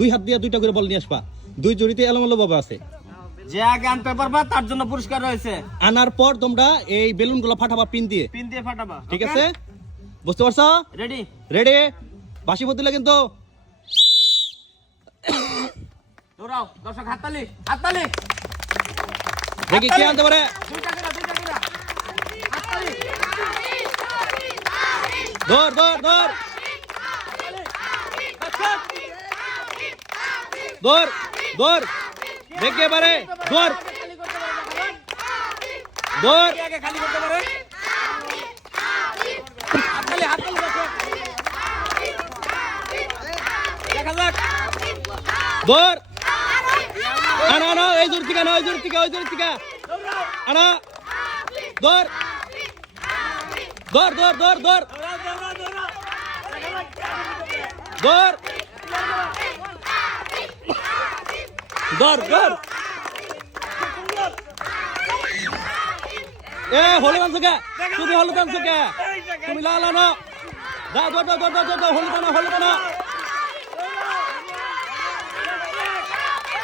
2 হাত দিয়ে 2টা করে বল নিয়ে আসবা 2 জড়িতে এলোমেলো ভাবে আছে যে আগে আনতে পারবা তার জন্য পুরস্কার রয়েছে আনার পর তোমরা এই বেলুনগুলো ফাটাবা পিন দিয়ে ফাটাবা ঠিক আছে বুঝতে পারছো রেডি রেডি বাঁশি দিলে কিন্তু দৌড়াও দর্শক হাততালি দেখি কে আনতে পারে দুইটা করে হাততালি দৌড় দৌড় দৌড় দৌড় দৌড় দেখে পারে দৌড় দৌড় আগে খালি করতে পারে হাততালি দর্শক দেখা যাক দৌড় আনা আনা এই জোর থেকে না ওই জোর থেকে আনা দৌড় দৌড় দৌড় দৌড় দৌড় দৌড় দৌড় দৌড় এ হলুদ আনছো কে তুমি হলুদ আনছো কে তুমি লাল আনো দাও দৌড় দৌড় দৌড় দৌড় হলুদ আনো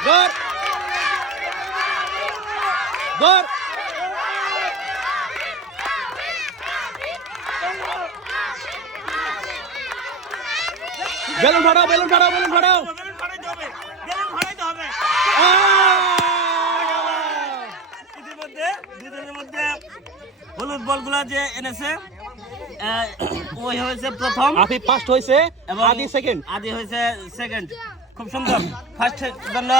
দৌড় দৌড় বেলুন ফাটাও ইতিমধ্যে দুজনের মধ্যে হলুদ বলগুলা যে এনেছে ওই হয়েছে প্রথম আফি ফার্স্ট হয়েছে এবং আদি হয়েছে সেকেন্ড খুব সুন্দর ফার্স্ট জন্য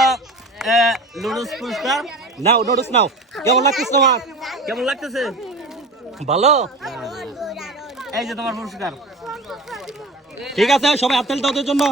লুডুস পুরস্কার নাও নোটিস নাও কেমন লাগতেছে তোমার কেমন লাগতেছে ভালো এই যে তোমার পুরস্কার ঠিক আছে সবাই হাততালি দাও ওদের জন্য